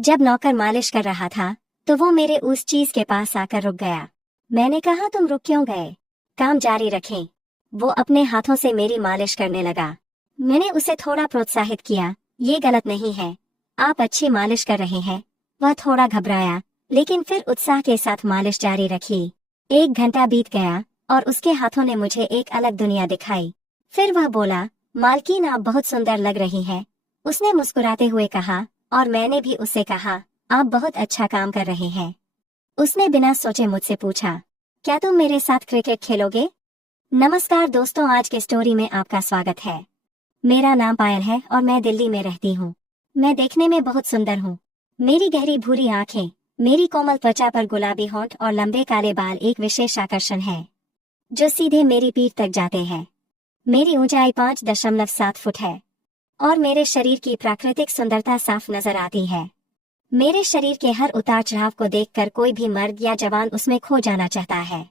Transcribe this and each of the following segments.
जब नौकर मालिश कर रहा था तो वो मेरे उस चीज के पास आकर रुक गया। मैंने कहा, तुम रुक क्यों गए? काम जारी रखें। वो अपने हाथों से मेरी मालिश करने लगा। मैंने उसे थोड़ा प्रोत्साहित किया, ये गलत नहीं है, आप अच्छी मालिश कर रहे हैं। वह थोड़ा घबराया, लेकिन फिर उत्साह के साथ मालिश जारी रखी। 1 घंटा बीत गया और उसके हाथों ने मुझे एक अलग दुनिया दिखाई। फिर वह बोला, मालकिन आप बहुत सुंदर लग रही हैं। उसने मुस्कुराते हुए कहा, और मैंने भी उससे कहा, आप बहुत अच्छा काम कर रहे हैं। उसने बिना सोचे मुझसे पूछा, क्या तुम मेरे साथ क्रिकेट खेलोगे? नमस्कार दोस्तों, आज के स्टोरी में आपका स्वागत है। मेरा नाम पायल है और मैं दिल्ली में रहती हूँ। मैं देखने में बहुत सुंदर हूँ। मेरी गहरी भूरी आंखें, मेरी कोमल त्वचा पर गुलाबी होंठ और लंबे काले बाल एक विशेष आकर्षण है, जो सीधे मेरी पीठ तक जाते हैं। मेरी ऊंचाई 5.7 फुट है और मेरे शरीर की प्राकृतिक सुंदरता साफ नजर आती है। मेरे शरीर के हर उतार चढ़ाव को देखकर कोई भी मर्द या जवान उसमें खो जाना चाहता है।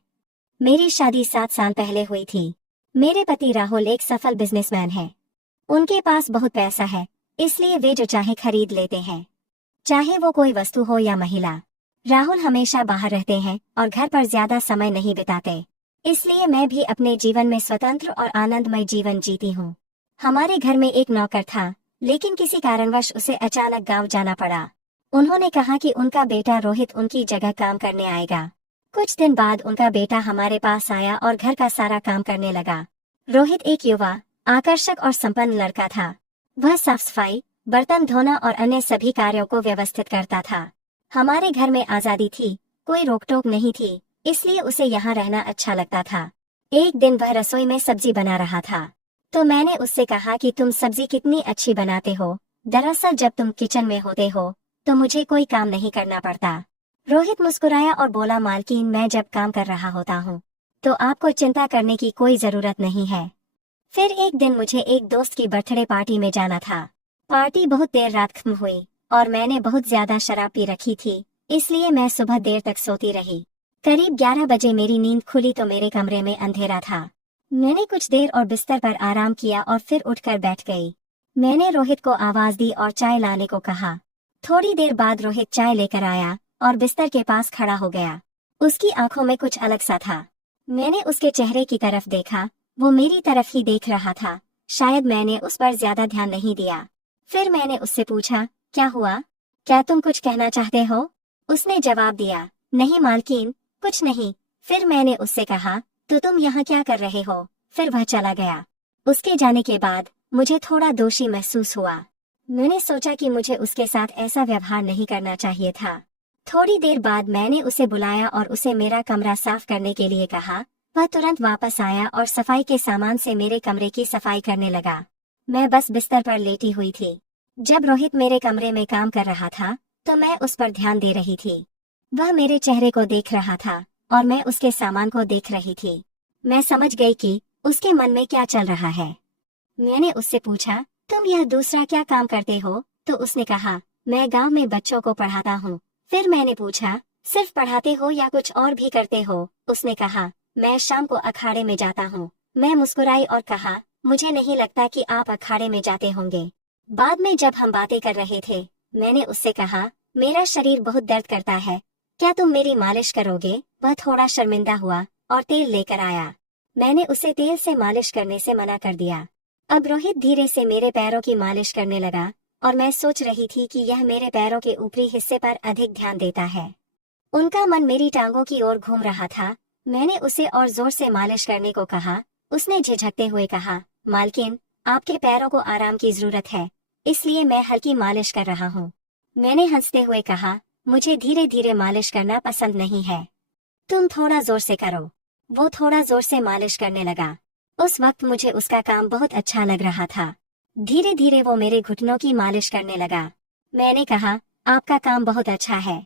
मेरी शादी 7 साल पहले हुई थी। मेरे पति राहुल एक सफल बिजनेसमैन हैं। उनके पास बहुत पैसा है, इसलिए वे जो चाहे खरीद लेते हैं, चाहे वो कोई वस्तु हो या महिला। राहुल हमेशा बाहर रहते हैं और घर पर ज्यादा समय नहीं बिताते, इसलिए मैं भी अपने जीवन में स्वतंत्र और आनंदमय जीवन जीती हूँ। हमारे घर में एक नौकर था, लेकिन किसी कारणवश उसे अचानक गांव जाना पड़ा। उन्होंने कहा कि उनका बेटा रोहित उनकी जगह काम करने आएगा। कुछ दिन बाद उनका बेटा हमारे पास आया और घर का सारा काम करने लगा। रोहित एक युवा, आकर्षक और संपन्न लड़का था। वह साफ सफाई, बर्तन धोना और अन्य सभी कार्यों को व्यवस्थित करता था। हमारे घर में आजादी थी, कोई रोक टोक नहीं थी, इसलिए उसे यहाँ रहना अच्छा लगता था। एक दिन वह रसोई में सब्जी बना रहा था, तो मैंने उससे कहा कि तुम सब्जी कितनी अच्छी बनाते हो। दरअसल जब तुम किचन में होते हो तो मुझे कोई काम नहीं करना पड़ता। रोहित मुस्कुराया और बोला, मालकिन मैं जब काम कर रहा होता हूँ तो आपको चिंता करने की कोई जरूरत नहीं है। फिर एक दिन मुझे एक दोस्त की बर्थडे पार्टी में जाना था। पार्टी बहुत देर रात खत्म हुई और मैंने बहुत ज्यादा शराब पी रखी थी, इसलिए मैं सुबह देर तक सोती रही। करीब 11 बजे मेरी नींद खुली तो मेरे कमरे में अंधेरा था। मैंने कुछ देर और बिस्तर पर आराम किया और फिर उठकर बैठ गई। मैंने रोहित को आवाज दी और चाय लाने को कहा। थोड़ी देर बाद रोहित चाय लेकर आया और बिस्तर के पास खड़ा हो गया। उसकी आंखों में कुछ अलग सा था। मैंने उसके चेहरे की तरफ देखा, वो मेरी तरफ ही देख रहा था। शायद मैंने उस पर ज्यादा ध्यान नहीं दिया। फिर मैंने उससे पूछा, क्या हुआ, क्या तुम कुछ कहना चाहते हो? उसने जवाब दिया, नहीं मालकिन, कुछ नहीं। फिर मैंने उससे कहा, तो तुम यहाँ क्या कर रहे हो? फिर वह चला गया। उसके जाने के बाद मुझे थोड़ा दोषी महसूस हुआ। मैंने सोचा कि मुझे उसके साथ ऐसा व्यवहार नहीं करना चाहिए था। थोड़ी देर बाद मैंने उसे बुलाया और उसे मेरा कमरा साफ करने के लिए कहा। वह तुरंत वापस आया और सफाई के सामान से मेरे कमरे की सफाई करने लगा। मैं बस बिस्तर पर लेटी हुई थी। जब रोहित मेरे कमरे में काम कर रहा था तो मैं उस पर ध्यान दे रही थी। वह मेरे चेहरे को देख रहा था और मैं उसके सामान को देख रही थी। मैं समझ गई कि उसके मन में क्या चल रहा है। मैंने उससे पूछा, तुम यह दूसरा क्या काम करते हो? तो उसने कहा, मैं गांव में बच्चों को पढ़ाता हूँ। फिर मैंने पूछा, सिर्फ पढ़ाते हो या कुछ और भी करते हो? उसने कहा, मैं शाम को अखाड़े में जाता हूँ। मैं मुस्कुराई और कहा, मुझे नहीं लगता कि आप अखाड़े में जाते होंगे। बाद में जब हम बातें कर रहे थे, मैंने उससे कहा, मेरा शरीर बहुत दर्द करता है, क्या तुम मेरी मालिश करोगे? वह थोड़ा शर्मिंदा हुआ और तेल लेकर आया। मैंने उसे तेल से मालिश करने से मना कर दिया। अब रोहित धीरे से मेरे पैरों की मालिश करने लगा और मैं सोच रही थी कि यह मेरे पैरों के ऊपरी हिस्से पर अधिक ध्यान देता है। उनका मन मेरी टांगों की ओर घूम रहा था। मैंने उसे और जोर से मालिश करने को कहा। उसने झिझकते हुए कहा, मालकिन, आपके पैरों को आराम की जरूरत है, इसलिए मैं हल्की मालिश कर रहा हूँ। मैंने हंसते हुए कहा, मुझे धीरे धीरे मालिश करना पसंद नहीं है, तुम थोड़ा जोर से करो। वो थोड़ा जोर से मालिश करने लगा। उस वक्त मुझे उसका काम बहुत अच्छा लग रहा था। धीरे धीरे वो मेरे घुटनों की मालिश करने लगा। मैंने कहा, आपका काम बहुत अच्छा है।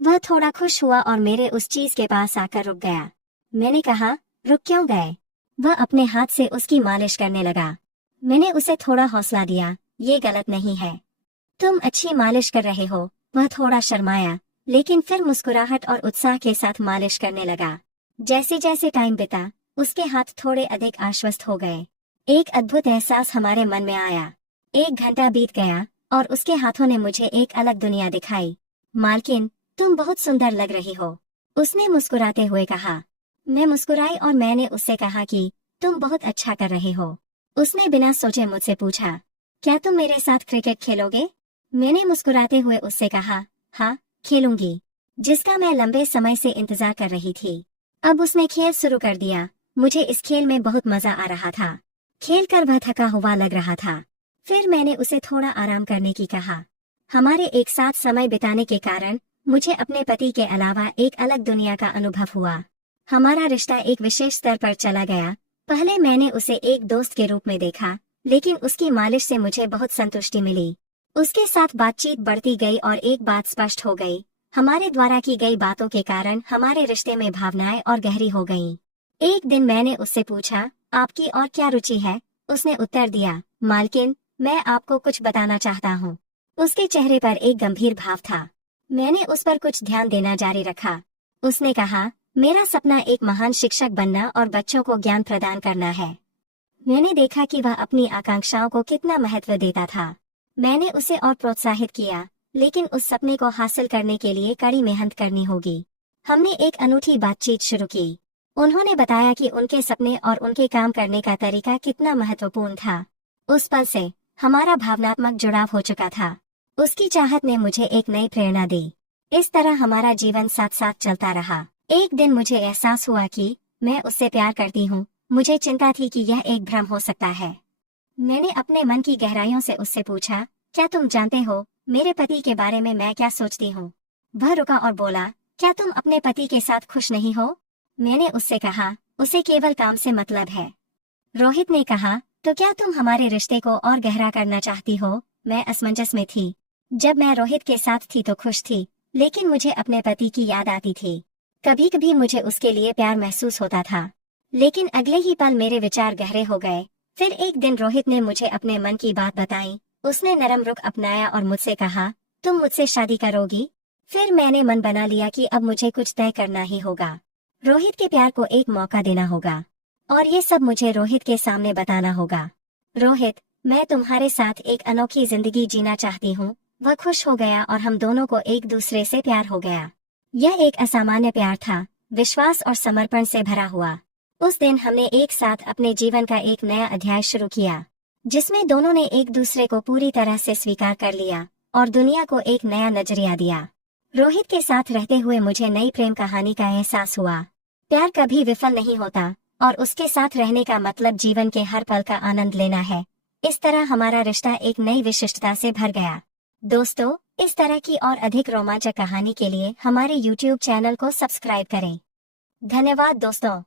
वह थोड़ा खुश हुआ और मेरे उस चीज के पास आकर रुक गया। मैंने कहा, रुक क्यों गए? वह अपने हाथ से उसकी मालिश करने लगा। मैंने उसे थोड़ा हौसला दिया, ये गलत नहीं है, तुम अच्छी मालिश कर रहे हो। वह थोड़ा शर्माया, लेकिन फिर मुस्कुराहट और उत्साह के साथ मालिश करने लगा। जैसे जैसे टाइम बीता, उसके हाथ थोड़े अधिक आश्वस्त हो गए। एक अद्भुत एहसास हमारे मन में आया। 1 घंटा बीत गया और उसके हाथों ने मुझे एक अलग दुनिया दिखाई। मालकिन, तुम बहुत सुंदर लग रही हो, उसने मुस्कुराते हुए कहा। मैं मुस्कुराई और मैंने उससे कहा कि तुम बहुत अच्छा कर रहे हो। उसने बिना सोचे मुझसे पूछा, क्या तुम मेरे साथ क्रिकेट खेलोगे? मैंने मुस्कुराते हुए उससे कहा, हाँ, खेलूंगी, जिसका मैं लंबे समय से इंतजार कर रही थी। अब उसने खेल शुरू कर दिया। मुझे इस खेल में बहुत मजा आ रहा था। खेल कर वह थका हुआ लग रहा था। फिर मैंने उसे थोड़ा आराम करने की कहा। हमारे एक साथ समय बिताने के कारण मुझे अपने पति के अलावा एक अलग दुनिया का अनुभव हुआ। हमारा रिश्ता एक विशेष स्तर पर चला गया। पहले मैंने उसे एक दोस्त के रूप में देखा, लेकिन उसकी मालिश से मुझे बहुत संतुष्टि मिली। उसके साथ बातचीत बढ़ती गई और एक बात स्पष्ट हो गई, हमारे द्वारा की गई बातों के कारण हमारे रिश्ते में भावनाएं और गहरी हो गईं। एक दिन मैंने उससे पूछा, आपकी और क्या रुचि है? उसने उत्तर दिया, मालकिन, मैं आपको कुछ बताना चाहता हूँ। उसके चेहरे पर एक गंभीर भाव था। मैंने उस पर कुछ ध्यान देना जारी रखा। उसने कहा, मेरा सपना एक महान शिक्षक बनना और बच्चों को ज्ञान प्रदान करना है। मैंने देखा कि वह अपनी आकांक्षाओं को कितना महत्व देता था। मैंने उसे और प्रोत्साहित किया, लेकिन उस सपने को हासिल करने के लिए कड़ी मेहनत करनी होगी। हमने एक अनूठी बातचीत शुरू की। उन्होंने बताया कि उनके सपने और उनके काम करने का तरीका कितना महत्वपूर्ण था। उस पल से हमारा भावनात्मक जुड़ाव हो चुका था। उसकी चाहत ने मुझे एक नई प्रेरणा दी। इस तरह हमारा जीवन साथ साथ चलता रहा। एक दिन मुझे एहसास हुआ कि मैं उससे प्यार करती हूँ। मुझे चिंता थी कि यह एक भ्रम हो सकता है। मैंने अपने मन की गहराइयों से उससे पूछा, क्या तुम जानते हो मेरे पति के बारे में मैं क्या सोचती हूँ? वह रुका और बोला, क्या तुम अपने पति के साथ खुश नहीं हो? मैंने उससे कहा, उसे केवल काम से मतलब है। रोहित ने कहा, तो क्या तुम हमारे रिश्ते को और गहरा करना चाहती हो? मैं असमंजस में थी। जब मैं रोहित के साथ थी तो खुश थी, लेकिन मुझे अपने पति की याद आती थी। कभी कभी मुझे उसके लिए प्यार महसूस होता था, लेकिन अगले ही पल मेरे विचार गहरे हो गए। फिर एक दिन रोहित ने मुझे अपने मन की बात बताई। उसने नरम रुख अपनाया और मुझसे कहा, तुम मुझसे शादी करोगी? फिर मैंने मन बना लिया कि अब मुझे कुछ तय करना ही होगा। रोहित के प्यार को एक मौका देना होगा, और ये सब मुझे रोहित के सामने बताना होगा। रोहित, मैं तुम्हारे साथ एक अनोखी जिंदगी जीना चाहती हूँ। वह खुश हो गया और हम दोनों को एक दूसरे से प्यार हो गया। यह एक असामान्य प्यार था, विश्वास और समर्पण से भरा हुआ। उस दिन हमने एक साथ अपने जीवन का एक नया अध्याय शुरू किया, जिसमें दोनों ने एक दूसरे को पूरी तरह से स्वीकार कर लिया और दुनिया को एक नया नजरिया दिया। रोहित के साथ रहते हुए मुझे नई प्रेम कहानी का एहसास हुआ। प्यार कभी विफल नहीं होता, और उसके साथ रहने का मतलब जीवन के हर पल का आनंद लेना है। इस तरह हमारा रिश्ता एक नई विशिष्टता से भर गया। दोस्तों, इस तरह की और अधिक रोमांचक कहानी के लिए हमारे YouTube चैनल को सब्सक्राइब करें। धन्यवाद दोस्तों।